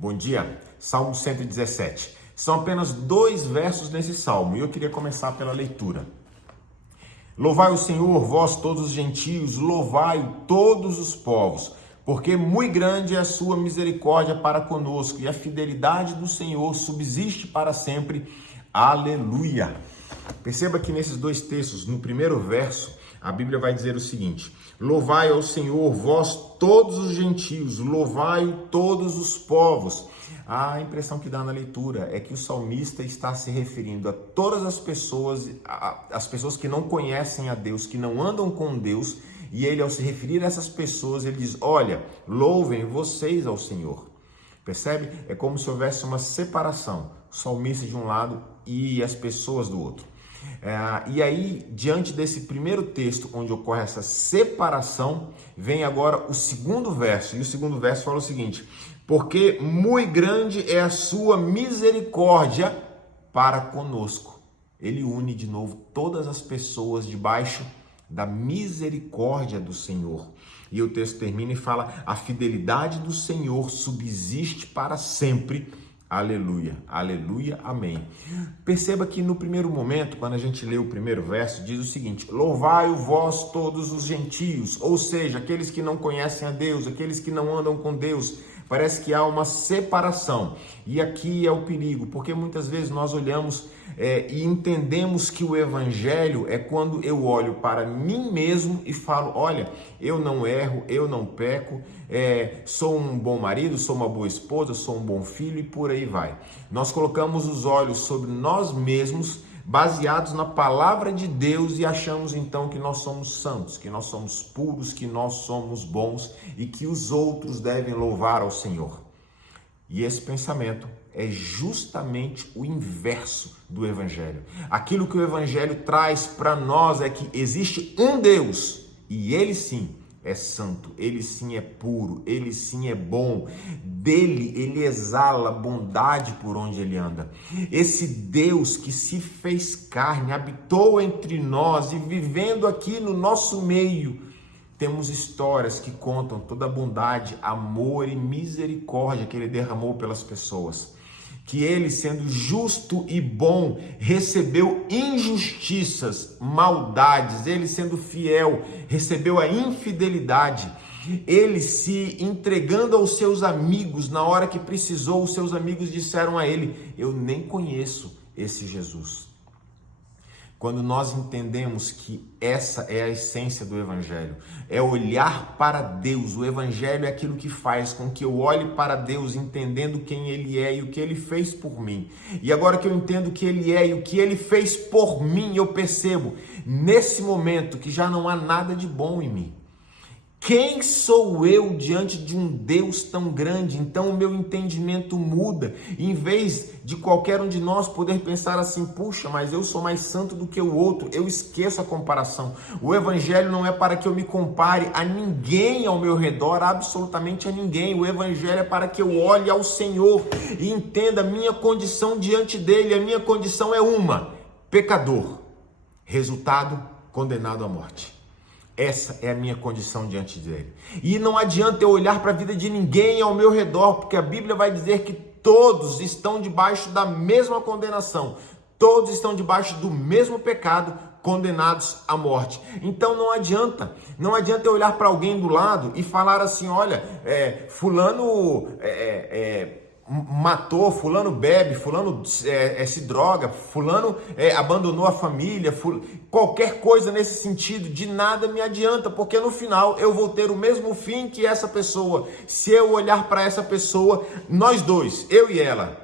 Bom dia, Salmo 117. São apenas 2 versos nesse salmo e eu queria começar pela leitura. Louvai o Senhor, vós todos os gentios, louvai todos os povos, porque muito grande é a sua misericórdia para conosco e a fidelidade do Senhor subsiste para sempre. Aleluia! Perceba que nesses 2 textos, no primeiro verso, a Bíblia vai dizer o seguinte: louvai ao Senhor, vós todos os gentios, louvai todos os povos. A impressão que dá na leitura é que o salmista está se referindo a todas as pessoas, as pessoas que não conhecem a Deus, que não andam com Deus, e ele, ao se referir a essas pessoas, ele diz: olha, louvem vocês ao Senhor. Percebe? É como se houvesse uma separação, o salmista de um lado e as pessoas do outro. E aí, diante desse primeiro texto, onde ocorre essa separação, vem agora o segundo verso. E o segundo verso fala o seguinte: porque muito grande é a sua misericórdia para conosco. Ele une de novo todas as pessoas debaixo da misericórdia do Senhor. E o texto termina e fala: a fidelidade do Senhor subsiste para sempre. Aleluia, aleluia, amém. Perceba que no primeiro momento, quando a gente lê o primeiro verso, diz o seguinte: louvai-o vós todos os gentios, ou seja, aqueles que não conhecem a Deus, aqueles que não andam com Deus. Parece que há uma separação. E aqui é o perigo, porque muitas vezes nós olhamos e entendemos que o evangelho é quando eu olho para mim mesmo e falo: olha, eu não erro, eu não peco, sou um bom marido, sou uma boa esposa, sou um bom filho, e por aí vai. Nós colocamos os olhos sobre nós mesmos, baseados na palavra de Deus, e achamos então que nós somos santos, que nós somos puros, que nós somos bons e que os outros devem louvar ao Senhor. E esse pensamento é justamente o inverso do Evangelho. Aquilo que o Evangelho traz para nós é que existe um Deus, e Ele sim é santo, Ele sim é puro, Ele sim é bom, dele Ele exala bondade por onde Ele anda. Esse Deus que se fez carne, habitou entre nós e vivendo aqui no nosso meio, temos histórias que contam toda a bondade, amor e misericórdia que Ele derramou pelas pessoas. Que Ele, sendo justo e bom, recebeu injustiças, maldades. Ele, sendo fiel, recebeu a infidelidade. Ele se entregando aos seus amigos na hora que precisou. Os seus amigos disseram a Ele: eu nem conheço esse Jesus. Quando nós entendemos que essa é a essência do Evangelho, é olhar para Deus. O Evangelho é aquilo que faz com que eu olhe para Deus entendendo quem Ele é e o que Ele fez por mim. E agora que eu entendo o que Ele é e o que Ele fez por mim, eu percebo nesse momento que já não há nada de bom em mim. Quem sou eu diante de um Deus tão grande? Então o meu entendimento muda. Em vez de qualquer um de nós poder pensar assim: puxa, mas eu sou mais santo do que o outro, eu esqueço a comparação. O Evangelho não é para que eu me compare a ninguém ao meu redor, absolutamente a ninguém. O Evangelho é para que eu olhe ao Senhor e entenda a minha condição diante dele. A minha condição é uma: pecador, resultado, condenado à morte. Essa é a minha condição diante dele. E não adianta eu olhar para a vida de ninguém ao meu redor, porque a Bíblia vai dizer que todos estão debaixo da mesma condenação. Todos estão debaixo do mesmo pecado, condenados à morte. Então não adianta eu olhar para alguém do lado e falar assim: olha, fulano matou, fulano bebe, fulano se droga, fulano abandonou a família, qualquer coisa nesse sentido. De nada me adianta, porque no final eu vou ter o mesmo fim que essa pessoa. Se eu olhar para essa pessoa, nós dois, eu e ela,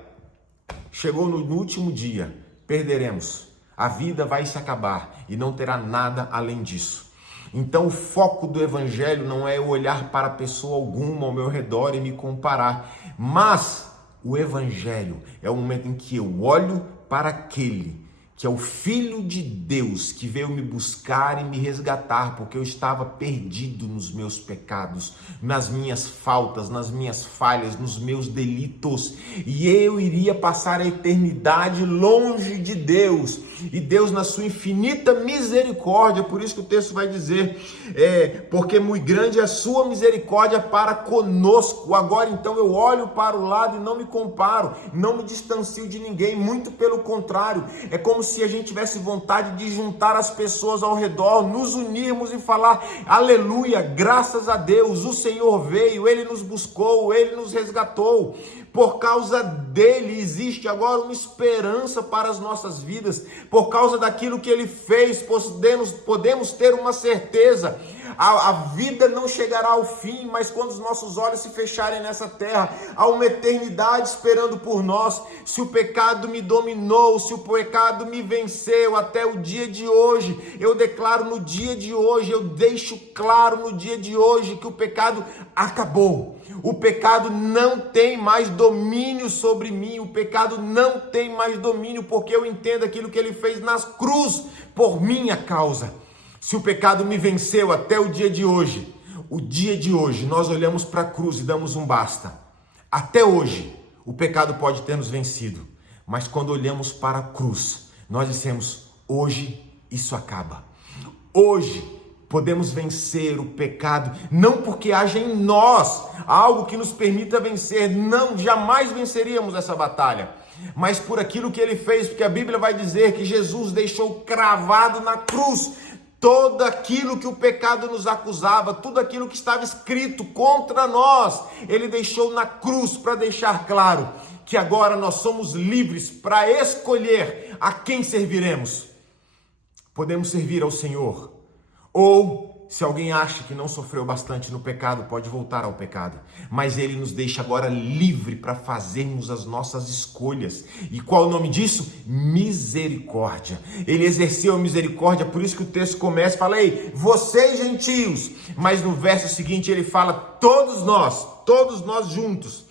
chegou no último dia, perderemos. A vida vai se acabar e não terá nada além disso. Então o foco do Evangelho não é eu olhar para pessoa alguma ao meu redor e me comparar, mas o Evangelho é o momento em que eu olho para aquele que é o Filho de Deus que veio me buscar e me resgatar, porque eu estava perdido nos meus pecados, nas minhas faltas, nas minhas falhas, nos meus delitos, e eu iria passar a eternidade longe de Deus, e Deus na sua infinita misericórdia, por isso que o texto vai dizer, porque muito grande é a sua misericórdia para conosco. Agora então eu olho para o lado e não me comparo, não me distancio de ninguém, muito pelo contrário, é como se a gente tivesse vontade de juntar as pessoas ao redor, nos unirmos e falar: aleluia, graças a Deus, o Senhor veio, Ele nos buscou, Ele nos resgatou. Por causa dele existe agora uma esperança para as nossas vidas. Por causa daquilo que ele fez, podemos ter uma certeza. A vida não chegará ao fim, mas quando os nossos olhos se fecharem nessa terra, há uma eternidade esperando por nós. Se o pecado me dominou, se o pecado me venceu até o dia de hoje, eu declaro no dia de hoje, eu deixo claro no dia de hoje que o pecado acabou. O pecado não tem mais domínio sobre mim, o pecado não tem mais domínio, porque eu entendo aquilo que ele fez na cruz por minha causa. Se o pecado me venceu até o dia de hoje, nós olhamos para a cruz e damos um basta. Até hoje, o pecado pode ter nos vencido, mas quando olhamos para a cruz, nós dissemos: hoje isso acaba. Hoje podemos vencer o pecado, não porque haja em nós algo que nos permita vencer, não, jamais venceríamos essa batalha, mas por aquilo que ele fez, porque a Bíblia vai dizer que Jesus deixou cravado na cruz tudo aquilo que o pecado nos acusava, tudo aquilo que estava escrito contra nós, ele deixou na cruz para deixar claro que agora nós somos livres para escolher a quem serviremos. Podemos servir ao Senhor, ou se alguém acha que não sofreu bastante no pecado, pode voltar ao pecado, mas ele nos deixa agora livre para fazermos as nossas escolhas. E qual o nome disso? Misericórdia. Ele exerceu a misericórdia, por isso que o texto começa, fala: ei, vocês gentios, mas no verso seguinte ele fala: todos nós juntos,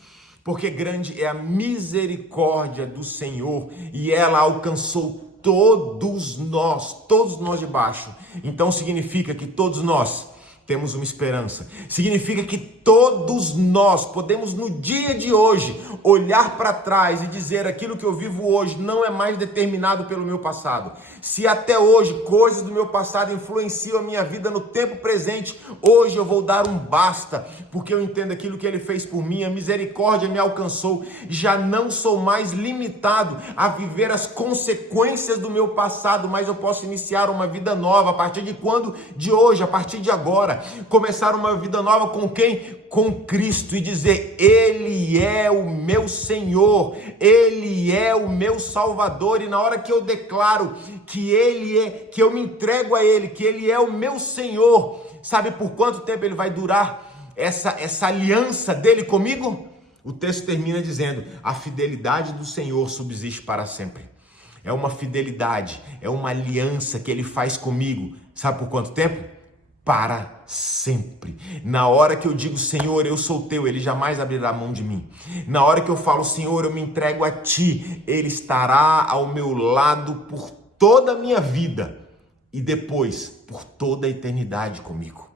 porque grande é a misericórdia do Senhor, e ela alcançou todos nós de baixo. Então significa que todos nós temos uma esperança. Significa que todos nós podemos no dia de hoje olhar para trás e dizer: aquilo que eu vivo hoje não é mais determinado pelo meu passado. Se até hoje coisas do meu passado influenciam a minha vida no tempo presente, hoje eu vou dar um basta, porque eu entendo aquilo que ele fez por mim, a misericórdia me alcançou. Já não sou mais limitado a viver as consequências do meu passado, mas eu posso iniciar uma vida nova a partir de quando? De hoje, a partir de agora. Começar uma vida nova com quem? Com Cristo, e dizer: Ele é o meu Senhor, Ele é o meu Salvador. E na hora que eu declaro que Ele é, que eu me entrego a Ele, que Ele é o meu Senhor, sabe por quanto tempo ele vai durar essa aliança dele comigo? O texto termina dizendo: a fidelidade do Senhor subsiste para sempre. É uma fidelidade, é uma aliança que ele faz comigo, sabe por quanto tempo? Para sempre. Na hora que eu digo: Senhor, eu sou teu, ele jamais abrirá a mão de mim. Na hora que eu falo: Senhor, eu me entrego a ti, ele estará ao meu lado por toda a minha vida e depois por toda a eternidade comigo.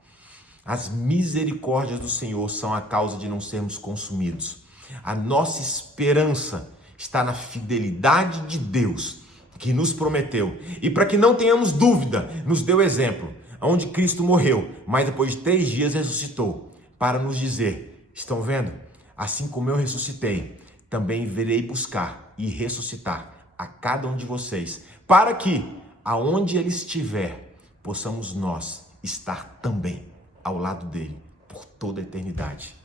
As misericórdias do Senhor são a causa de não sermos consumidos. A nossa esperança está na fidelidade de Deus, que nos prometeu, e para que não tenhamos dúvida, nos deu exemplo, onde Cristo morreu, mas depois de 3 dias ressuscitou, para nos dizer: estão vendo? Assim como eu ressuscitei, também virei buscar e ressuscitar a cada um de vocês, para que, aonde ele estiver, possamos nós estar também ao lado dele, por toda a eternidade.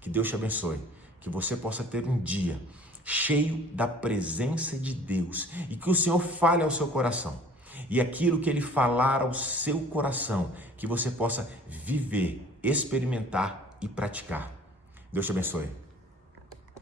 Que Deus te abençoe, que você possa ter um dia cheio da presença de Deus, e que o Senhor fale ao seu coração. E aquilo que ele falar ao seu coração, que você possa viver, experimentar e praticar. Deus te abençoe.